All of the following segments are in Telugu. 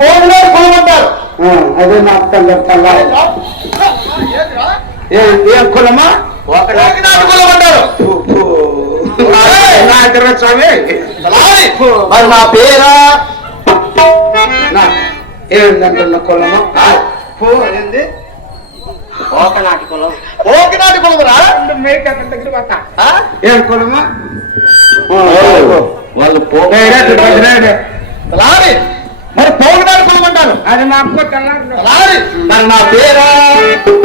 కులమంటారు. ఆ, అదే నాకు తెల్ల ఏ కులమా? స్వామి. మరి నా పేరా? నా ఏంటంటున్న కులము? ఏంది ఒకనాటి కులం. పోగునాడు కులమురా ఆ? ఏం కులము? వాళ్ళు తలారి మరి పోగునాడు కులమంటారు అది నాకు తలారి మరి నా పేరా?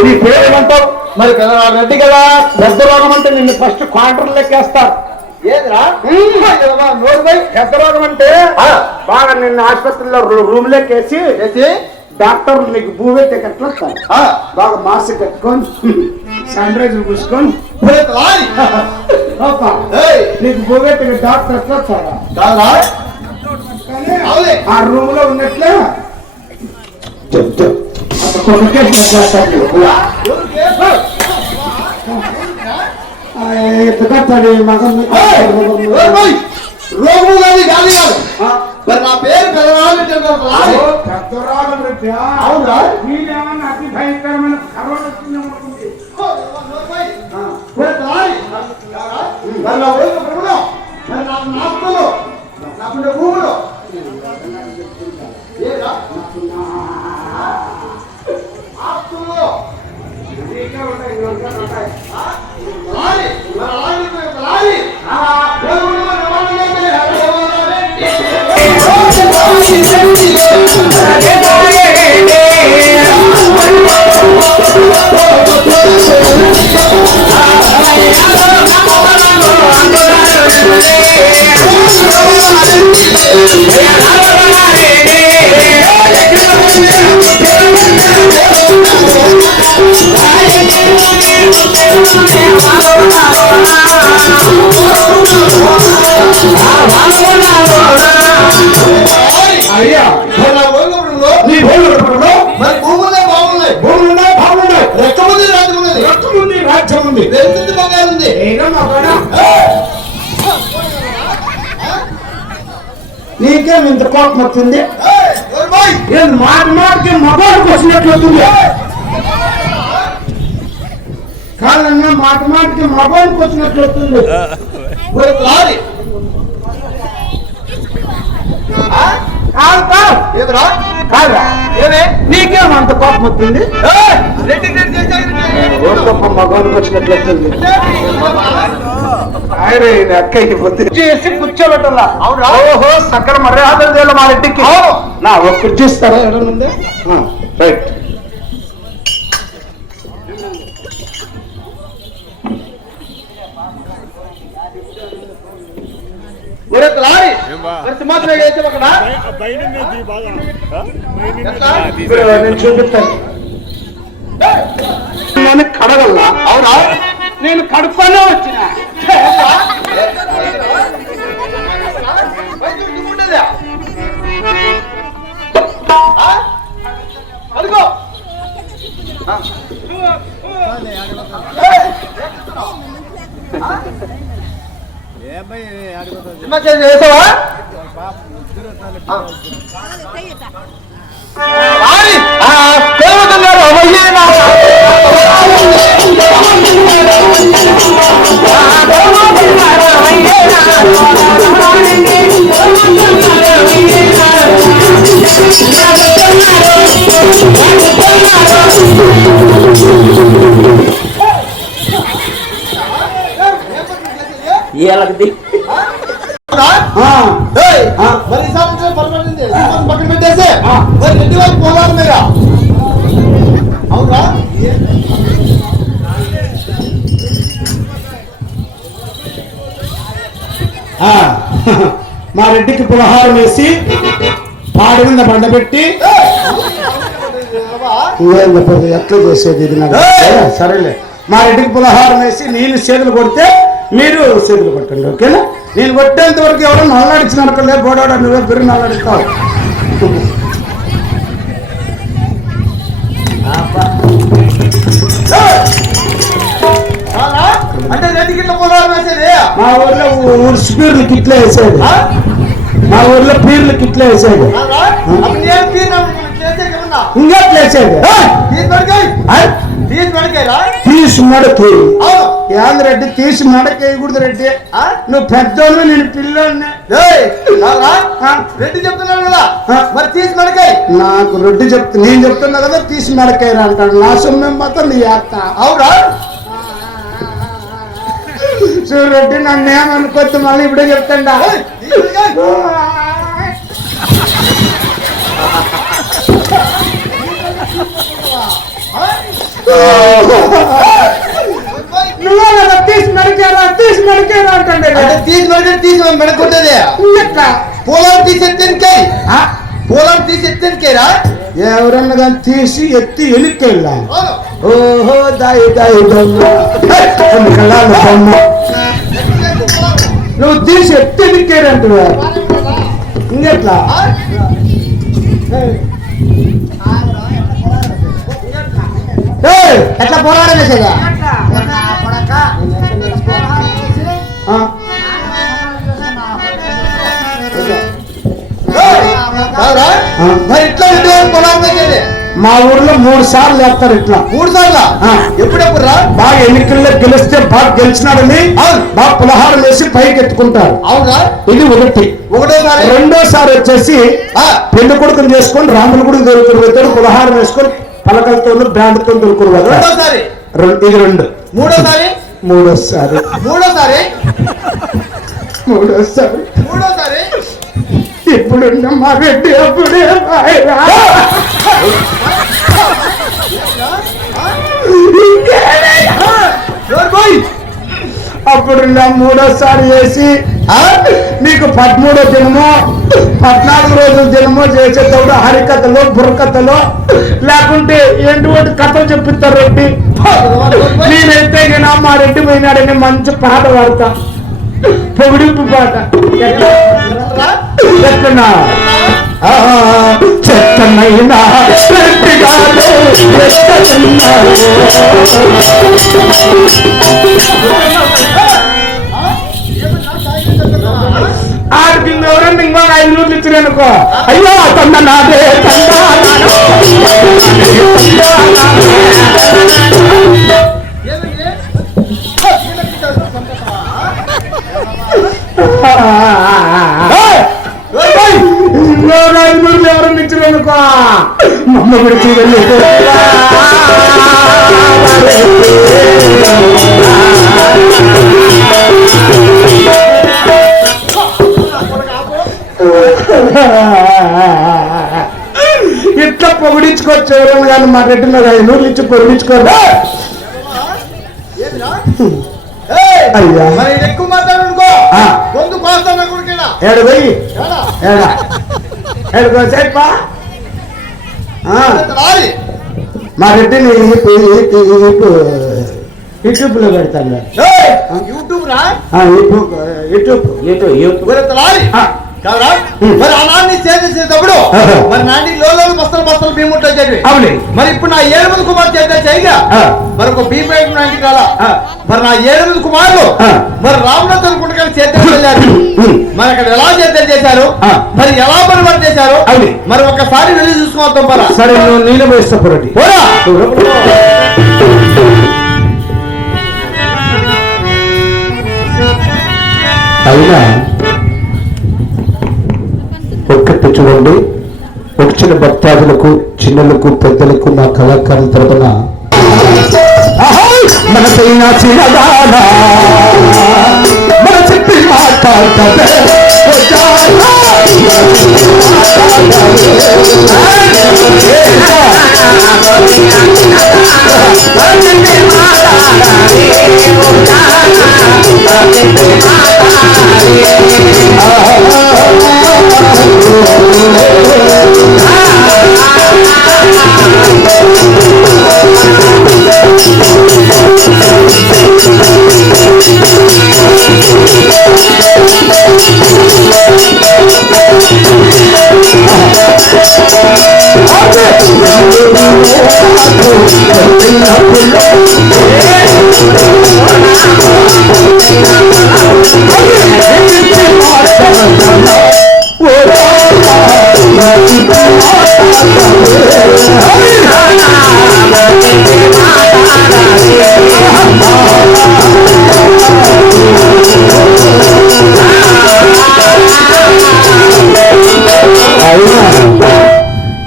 నీ పేరు ఏమంటావు? మరి రెడ్డి కదా? పెద్ద రోగం అంటే నిన్ను ఫస్ట్ క్వార్టర్ లెక్కేస్తారు. ఏదిరా? నోరు పోయి. పెద్ద రోగం అంటే ఆ. బాగా నిన్ను ఆసుపత్రిలో రూమ్ లెక్కేసి ఏంటి? డాక్టర్లు నీకు కట్టిస్తారు ఆ. బాగా మాస్క్ కట్టుకొని సన్ రైజ్ పూసుకొని నీకు భూవెత్తే డాక్టర్ ఎట్లా? అవులే. ఆ రూమ్లో ఉన్నట్లే. చెప్ చెప్ అక్కడ కొడుకే చేస్తాడు. ఆ, ఎత్తుకొస్తాడు ఈ మగం ఏయ్, ఓయ్, ఓయ్. రోగము కాదు గాలి కాదు మరి నా పేరు పెదనాలు తలారి పెద్ద రోగం రెడ్డి. అవునా? మీరేమన్నా అతి భయంకరమైన కరోనా వచ్చిందనుకుంటే ఒరే తలారి మరి నా ఊరిలో ప్రభులో మరి నా నాస్తులు నాకుండే భూములు. తలారి మరి వచ్చింది? ఏం మాట మాటకి మగవాడికి వచ్చినట్లు అవుతుంది కాదన్నా మాట మాటకి మగవాడికి వచ్చినట్లు అవుతుంది ఒరే తలారి కాదు కాదు. ఏదిరా కాదా ఏమే నీకేం అంత కోపం గొప్ప మగవాడికి వచ్చినట్లు అవుతుంది ఆయన ఈయన అక్కకి బుద్ధి. చేసి కూర్చోబెట్టాలా అవునా? ఓహో సకల మర్యాదలు చేయాలి మా ఇంటికి. అవును. నా ఒక కుర్చీ ఇస్తారా రైట్. నేను చూపిస్తాను. నేను కడగల్లా? అవునా? నేను కడుపునే వచ్చిన. సింహాసనం చేసావా రాని. వీళ్ళకి మరి రెడ్డి వైపు పోవాలి మీరు. అవునా? మా రెడ్డికి పులహారం వేసి పాడి మీద బండబెట్టి ఎట్లా చేసేది ఇది! సరేలే. మా రెడ్డికి పులహారం వేసి నేను చేతులు కొడితే మీరు చేతులు కొట్టండి ఓకేనా? నేను కొట్టేంత వరకు ఎవరో నల్లాడించినారు లేదు గోడాడ నువ్వే బిర్రు నల్లాడిస్తావు. రెడ్డి కింద పోలాలు వేసేది? మా ఊర్లో ఊరు స్పీడ్లకి ఇట్లా వేసేది? మా ఊర్లో పీర్లకి ఇట్లా వేసేది. ఇంకా ఇట్లా వేసేది! తీసి మడకి. అవును. రెడ్డి తీసి మడకేయకూడదు రెడ్డి. ఆ? నువ్వు పెద్దోళ్ళు నేను పిల్లోడిని? రెడ్డి చెప్తున్నాడు కదా? మరి తీసి పడకాయ్. నాకు రొడ్డి చెప్తా నేను చెప్తున్నా కదా తీసి మడకేయరా అంటాడు. నా సొమ్మేం మాత్రం నీ అత్త అవునా చూడరెడ్డి నన్ను ఏమనుకోద్దు మళ్ళీ ఇప్పుడే చెప్తాడా. నువ్వే కదా తీసి మడకేరా తీసి మడకేరా అంటే తీసి పడకాయ్ తీసి మెడకొట్టేది ఎట్లా పూలం తీసి ఎత్తినకాయ్ ఆ? పూలం తీసి ఎత్తినకాయరా ఎవరన్నా కానీ తీసి ఎత్తి ఎలికెళ్ళాలి అవును ఓహో దాయి దాయి దొంగ హే, కొన్ని కళ్ళాల బొమ్మ నువ్వు తీసి ఎత్తి ఎలికేరంటువా ఇంకెట్లా ఆ? ఏయ్, ఎట్లా పోరాడం వేసేదా మరి ఇట్లా మా ఊర్లో మూడు సార్లు వేస్తారు ఇట్లా. మూడు సార్లు. ఎప్పుడెప్పుడు రా బాగా ఎన్నికల్లో గెలిస్తే బాగా గెలిచినాడని. బాగా పులహారం వేసి పైకి ఎత్తుకుంటారు. అవునా? ఇది ఒకటి. ఒకటోసారి? రెండోసారి వచ్చేసి ఆ, పెళ్ళి కొడుకుని చేసుకొని రాముల గుడికి దొరుకుని పోతాడు పులహారం వేసుకొని పలకలతో బ్రాండ్తో రెండోసారి? రెండు ఇది రెండు. మూడోసారి? మూడోసారి. మూడోసారి? మూడోసారి. మూడోసారి? ఇప్పుడున్న మా రెడ్డి అప్పుడే అప్పుడున్న మూడోసారి చేసి మీకు పదమూడో దినమో పద్నాలుగు రోజుల దినమో చేసేటప్పుడు హరికథలో బుర్రకథలో లేకుంటే ఏంటి వాటి కథలు చెప్పిస్తారు రెడ్డి? నేనైతే గినా మా రెడ్డి పోయినాడని మంచి పాట పాడతా. పొగిడింపు పాట. ఆ, చెత్తనైనా గట్టిగాను ఎత్తనున్నావు. ఆడికి ఎవరన్నా ఇంకొక ఐదు నూట్లు ఇచ్చిరనుకో అయ్యో తొంద నాదే తందా మమ్మ గురించి వెళ్ళి ఇట్లా పొగిడించుకోవచ్చు ఎవరైనా కానీ మా రెడ్డి మీద ఐదు నూట్లు ఇచ్చి పొగిడించుకోరా అయ్యా. ఎక్కువ. గొంతు కోస్తాను ఏడు పోయి. ఏడా? ఏడా? ఏడుకో సేపా రాలి మా ఇప్పు ఇప్పు యూట్యూబ్లో పెడతాను. యూట్యూబ్ రా. YouTube YouTube. YouTube YouTube. మరి తలాలి ఆ. కాదురా. ఉం. మరి ఆ నాన్ని చేసేసేటప్పుడు. మరి నాటి భీముంటా చెప్పి అవును మరి ఇప్పుడు నా ఏడుమంది కుమార్ చేద్దా చేయగా. మరి ఒక భీమేట నాటి కాల. మరి నా ఏడుమంది కుమారులు. మరి రామనాథ్ అనుకుంటే చేద్దాం వెళ్ళారు. మరి అక్కడ ఎలా చేద్దాం చేశారు. మరి ఎలా పరిపాలన చేశారు అవును. మరి ఒక్కసారి వెళ్ళి చూసుకోవద్దాం పరా సరే నువ్వు నీళ్ళు పోయిస్తా పొరటి పోరా అయినా ఒక్కటి చూడండి వచ్చిన భక్తాదులకు చిన్నలకు పెద్దలకు మా కళాకారుల తరపున మనసైన చిన్నదానా. మన చెప్పి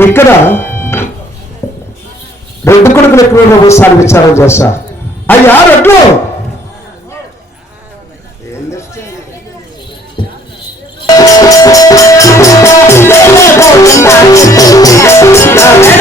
ఇక్కడ రెండు కొడుకులు ఎక్కువ ఒకసారి విచారం చేస్తా అయ్యా రెడ్లు అయ్యారప్ప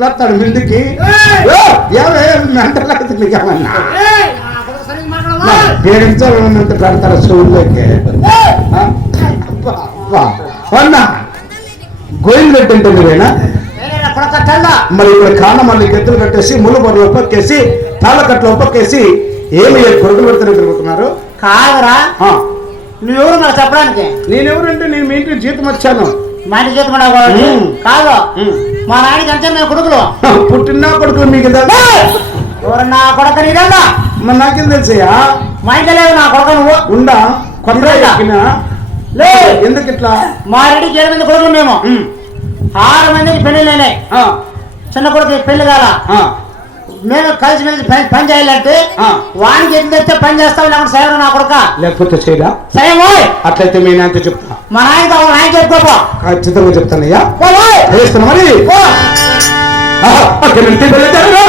వస్తాడు ముందుకి ఏమే మెంటల్ అవుతుంది ఏమన్నా పేరించాలన్నంత పెడతారు అన్నా గోయిల్ రెడ్డి అంటే మీరేనా మరి ఇక్కడ కాన మళ్ళీ గెత్తులు కట్టేసి ముళ్ళు బొర్రలు ఒప్పకేసి తాళ్ళకట్లు ఒప్పకేసి ఏమి కొడుకులు పెడుతున్న తిరుగుతున్నారు కాదురా. నువ్వెవరు నాకు చెప్పడానికి? నేనెవరంటే నేను మీ ఇంటికి జీతం వచ్చాను. మా ఇంటి ఉమ్. కాదు. మా నాయనకి అంతే నా కొడుకులు? పుట్టిన కొడుకులు మీకు తెలుసా? ఎవరు నా కొడుకు నీదన్నా మరి నాకేం తెలుసయ్యా? మా ఇంట్లో లేవు నా కొడుకు నువ్వు. ఉండా? కొండ లే! ఎందుకు ఇట్లా? మా రెడ్డికి ఏడు మంది కొడుకులు మేము. ఆరు మందికి పెళ్ళి లేనాయి ఆ, చిన్న కొడుకు పెళ్ళి కాల. ఆ, మేము కలిసి మెలిసి పని చేయాలంటే. వానికి ఎన్ని తెస్తే పని చేస్తావు? లేకుంటే సరే నా కొడుక? లేకపోతే చేయరా ఓయ్! అట్లయితే మీ నాయనతో చెప్తా. మా నాయన కావాలి నాయన చెప్పుకోపో ఖచ్చితంగా చెప్తానయ్యా. మరి? పో. ఆహా, అక్కడ నుంచి వెళ్ళేదారుగా.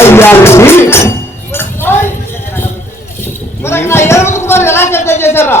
అయ్యా ఇది మరి నా ఏడుగురు కుమారులు ఎలా చర్చ చేశారా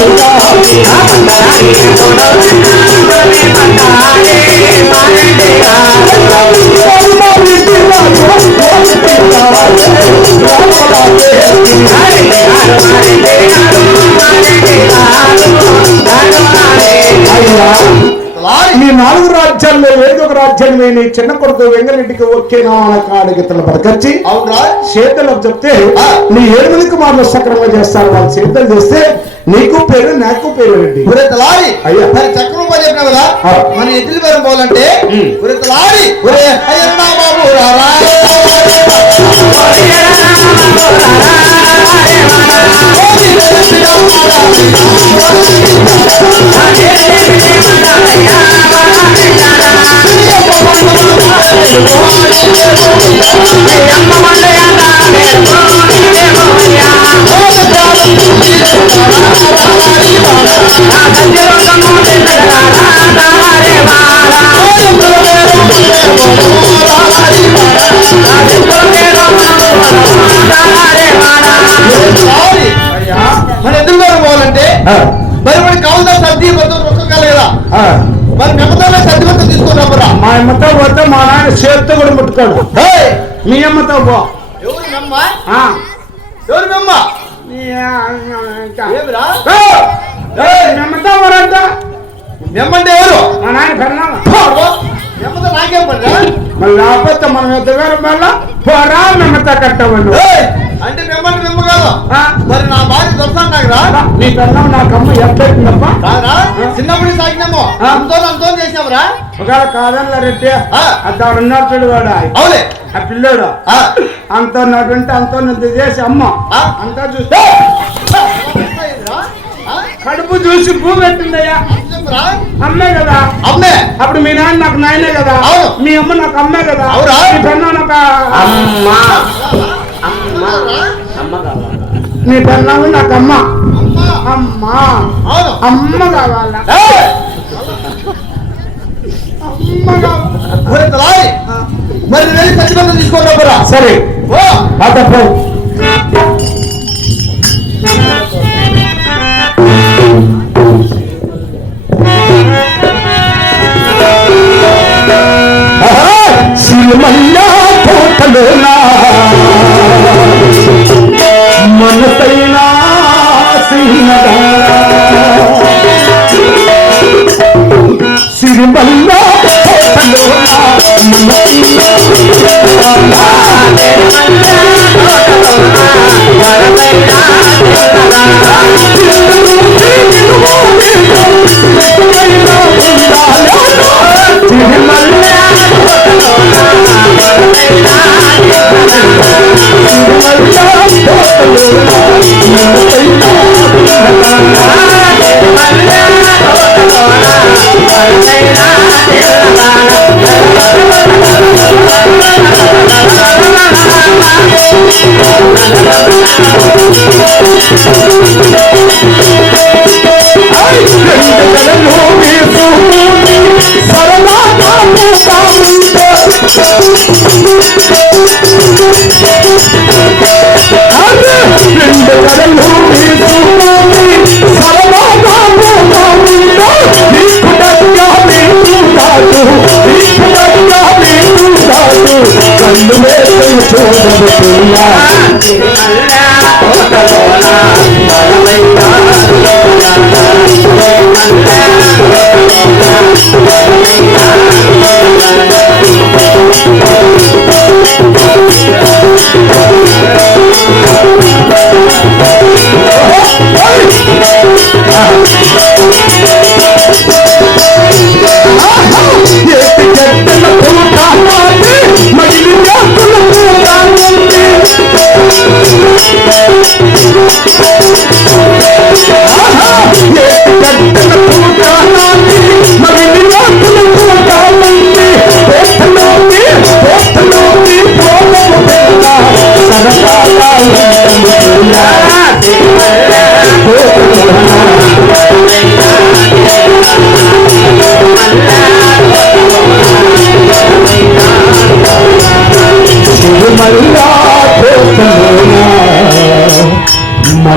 కుమారుల పాట ఈ నాలుగు రాజ్యాల్లో ఏదో ఒక రాజ్యాన్ని పోయి చిన్న కొడుకు వెంగరెడ్డికి కాడికి తన బతకచ్చి అవునరా చేతులకు చెప్తే. నీ ఏడు మందికి మాటలు సక్రమంగా చేస్తారు వాళ్ళు చేతులు చేస్తే నీకు పేరు నాకు పేరు రెడ్డి ఒరే తలారి అయ్యా. మరి చక్రం పని చెప్పినా కదా. మన ఎద్దులు పేరు పోవాలంటే అయ్యన్నా బాబు రారా. Oh, మరి మనకి కావాల్సిన సర్ది బతులు రొక్కం ఆ. మరి మెమ్మతోనే సర్ది బతులు తీసుకున్నాపురా మా అమ్మతో పోతే మా నాయన చేతితో కూడా ముట్టుకోడు. మీ అమ్మతో పో. ఎవరు మెమ్మ ఆ. ఎవరు మెమ్మ నీ ఆ- ఏమిరా? ఏయ్, మీ అమ్మతో పోరంట మెమ్మంటే ఎవరు? మా నాయన పెన్నాను మళ్ళీ లేకపోతే మనం ఎద్దగారు మళ్ళా పోరా మెమ్మతో కట్టవండు అంటే మిమ్మల్ని మిమ్మ కాదు? మరి నా భార్య నీ ఎట్లయితుందప్ప కాదా చిన్నప్పుడు సాగినాము? అంతో అంతో చేసినావురా. ఒకవేళ కాదన్న రెడ్డి ఆ. అద్దా ఉన్నాడు చూడు వాడు. అవులే. ఆ పిల్లోడు. ఆ. అంత ఉన్నటువంటి అంత ఉన్నది చేసి అమ్మ? అంతా చూస్తే కడుపు చూసి భూ పెట్టిందయ్యా. అమ్మే కదా. అమ్మే. అప్పుడు మీ నాన్న నాకు నాయనే కదా. మీ అమ్మ నాకు అమ్మే కదా. అవురా? నీ పెన్న నాకు అమ్మా. అమ్మా. అమ్మ కావాలా? నీ పెన్నాము నాకు అమ్మ. అమ్మా. అమ్మా. అవును. అమ్మ కావాలా! అమ్మ మరి వెళ్ళి ఖచ్చితంగా తీసుకోరా సరే. ఓ అదపో సిరిమల్లా మనసైనా సిరిమదా సిరిమల్లా మనసైనా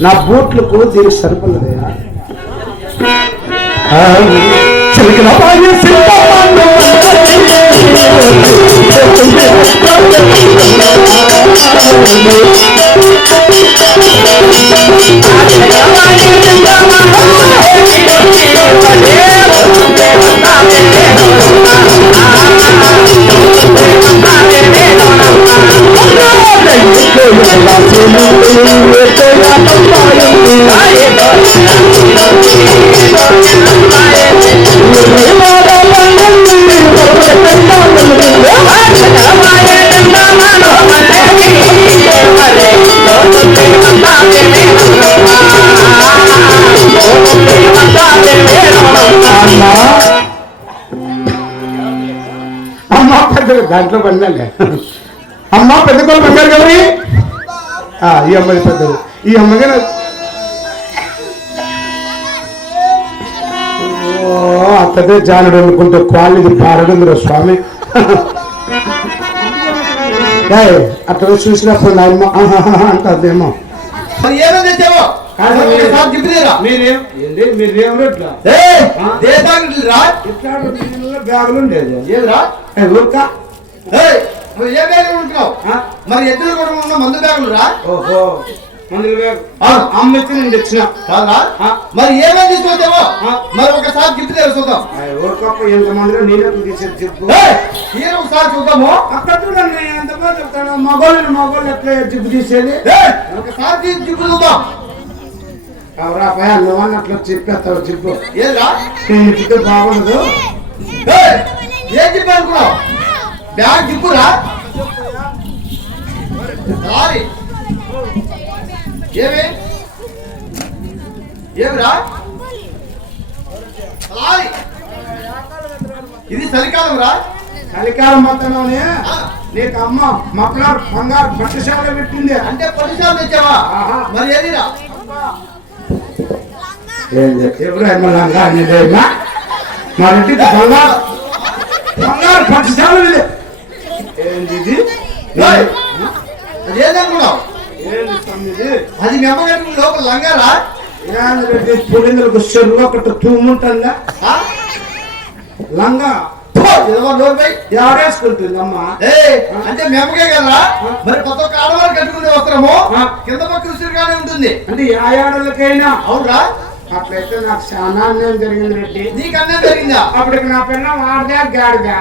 నా బూట్లకు దీనికి సరిపడలేదయా చిలకల పాయ సింహమాను అమ్మ పెద్ద దాంట్లో పండాలి అమ్మ పెద్ద కోళ్ళు బంగారు గౌరి ఆ, ఈ అమ్మాయి పెద్దది ఈ అమ్మగా అత్తదే జానుడు అనుకుంటే క్వాలిటీ పారడుందిరా స్వామి. ఏయ్, అట్లా చూసినప్పుడు నా అమ్మ ఆహాహా అంటదేమో. మరి మరి మీరేం మీరేం బ్యాగులు ఉండేది. ఏదిరా? ఏయ్, ఊరుకా. ఏయ్, నువ్వు ఏ బ్యాగులు ఉంటున్నావు ఆ? మరి ఎద్దులు కూడా ఉన్న మందు బ్యాగులు రా ఓహో. అమ్మ ఇచ్చి నేను తెచ్చిన. మరి ఏమేమి తీసుకొచ్చావో. మరి ఒకసారి చెప్పితే చూద్దాం. ఏయ్, ఊరుకోప్ప ఎంతమందిలో నేనే తీసేది చెప్పు. ఈయన ఒకసారి చూద్దాము. అక్కడ చూడండి ఎంతమంది చెప్తాను మగోళ్ళు మగోళ్ళు ఎట్లా జిప్పు తీసేది? ఒకసారి తీసి జిప్పు చూద్దాం. అవరా భయ నువ్వు అన్నట్లు చెప్పేస్తావు జిప్పు ఏదిరా? నేను ఇప్పితే బాగుండదు ఏం జిప్పు అనుకున్నావు? బ్యాగ్ జిప్పురా సారీ. ఏమి? ఏమిరా? ఇది చలికాలం రా చలికాలం మొత్తంలోనే నీకు అమ్మ మక్కలారు బంగారు పట్టుశాల పెట్టింది. అంటే పదిసార్లు తెచ్చావా. మరి ఏదిరా? ఎవరు లంగా అనేదేమా మా ఇంటికి బంగారు బంగారు పట్టుశాల ఇది ఏంది ఇది ఏయ్, అది ఏదనుకున్నావు ఏంది తమ్మిది అది మీ అమ్మగారి లోపల లంగారా చెరువు ఒకటి తూముంటుందా ఆ? లంగా. అంటే కదా? మరి కొత్త ఆడవాళ్ళు కట్టుకునే వస్త్రము ఆ. కింద పక్క విసురుగానే ఉంటుంది. అంటే యాయాడులకైనా అవునరా? అట్లయితే నాకు చాలా అన్యాయం జరిగింది రెడ్డి. జరిగిందా? అప్పటికి నా పిల్ల వాడదా గాడిదా.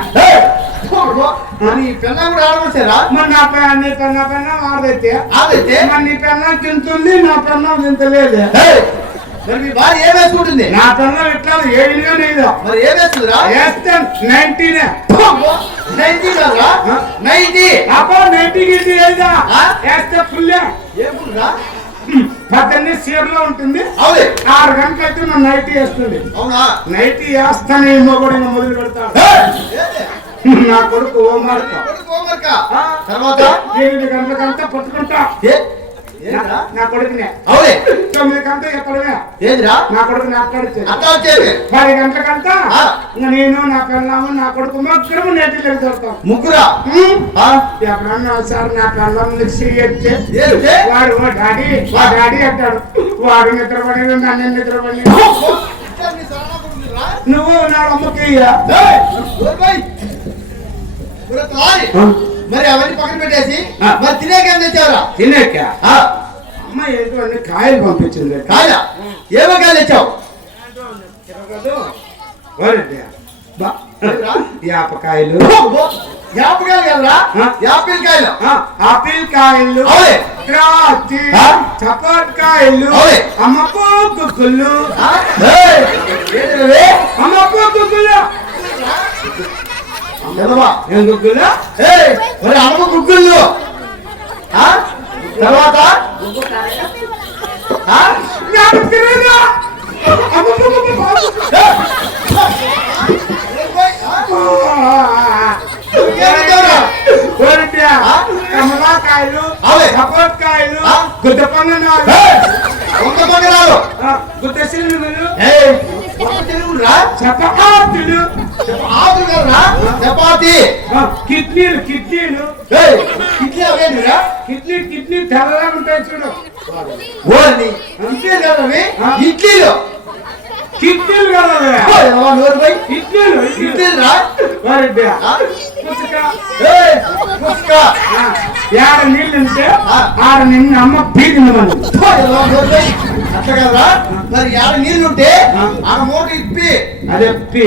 మరి ఈ పిల్ల కూడా ఆడవచ్చారా? మరి నా పిల్ల నీ పిల్ల నా పిల్ల వాడదైతే మరి నీ పిల్ల తింటుంది నా పిల్ల తింటలేదు మరి మీ భార్య ఏం వేసుకుంటుంది నా పిల్ల ఇట్లా ఏడిగా నీదు మరి ఏం వేస్తుందిరా వేస్తే నైన్టీనే. నైన్టీ కాదురా? నైన్టీ. అబ్బా నైన్టీ గిట్టి వేదా ఆ? వేస్తే ఫుల్లే ఏం పుల్లురా? పద్దెనిమిది సీర్లో ఉంటుంది. ఆరు గంటలైతే నా నైటీ వేస్తుంది. అవునా? నైటీ వేస్తానే ఇంకా మొదలు ఏది? నా కొడుకు హోంవర్క్? తర్వాత? ఎనిమిది గంటలకంతా పట్టుకుంటా. ఏ? నా కొడుకునే. అవునే తొమ్మిది గంట ఎక్కడమే ఏదిరా? నా కొడుకు నాట్లాడితే అట్లా వచ్చేది. పది గంటలకంతా నేను నా పిల్లము నా కొడుకు ముగ్గురు నెట్టి దొరుకుతాం. ముగ్గురా? ఎప్పుడన్నా ఒకసారి నా పిల్లం ఏది? వాడు ఓ డాడీ వా డాడీ అంటాడు వాడు నిద్రపడి నన్ను నిద్రపడి నీ? నువ్వు నా అమ్మకి మరి అవన్నీ పక్కన పెట్టేసి. మరి తినేకేం తెచ్చావురా తినేక అమ్మ ఏదో అన్ని కాయలు పంపించింది కాయలా ఏమో కాయలు తెచ్చావు? యాపకాయలు. యాపకాయలు కదరా. యాపిల్ కాయలు ఆపిల్ కాయలు. ద్రాక్ష? చపాట్ కాయలు అవునే. అమ్మ కుక్కులు ఆ? ఏయ్, ఏంటివి? అమ్మ కుక్కులు ఎదవా. ఏం ఏయ్, మరి అమ్మ గుగ్గుళ్ళు ఆ? తర్వాత? కమలాకాయలు అవునే. చపాట్ కాయలు ఆ? గుడ్డ పక్కరాలు గుడ్డ ఏయ్, వంద తెలుగురా చపాతులు. చపాతి. కిడ్నీలు కిడ్నీలు. ఇడ్లీ అవేంటిరా? కిడ్నీ కిడ్నీ తెల్లగా ఉంటాయి చూడు. ఓర్ని ఇడ్లీ కదవి? ఇడ్లీలు కిడ్నీలు కదా పోయి ఇడ్లీలు ఇడ్లీలురా ఏడ నీళ్ళు ఉంటే. ఆడ నిన్న అమ్మ పీకింది మనం అట్లా కదరా. మరి ఆడ నీళ్ళుంటే ఆ. ఆ మూట ఇప్పి. అదే పీ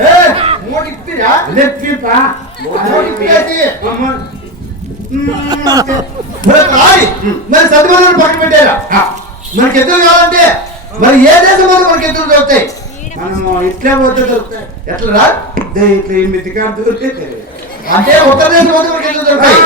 ఏ మూట ఇప్పిరా? అదే పీపా మూట ఇప్పిరేసి అమ్మ. మ్మ్, అంతే. మరి సతిమలను పక్కన పెట్టారా? మనకి ఎదురు కావాలంటే మరి ఏ దేశం పోతే మనకి ఎదురు దొరుకుతాయి? మనము ఇట్లే పోతే దొరుకుతాయి. ఎట్లరా దే ఇట్లా ఈ మితికాడు దొరికితే అంటే ఉత్తర దేశం దొరుకుతాయి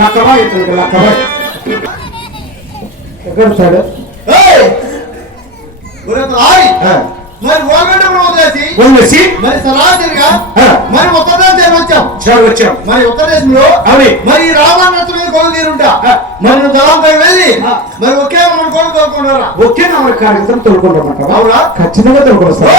లక్కవా ఇతనికి ఎక్కడ. మరి వదిలేసి వదిలేసి మరి సరాసరిగా. మరి ఉత్తరదేశం వచ్చాం చాలు వచ్చాం మరి ఉత్తరదేశంలో అవును. మరి రామాయణ మీద కొలు తీరుంటా. మరి దళంపై వెళ్ళి. మరి ఒకే మన కొలు తోడుకున్నారా ఒకే నా కార్యక్రమం తోడుకుంటామంట అవునా? ఖచ్చితంగా ఓ!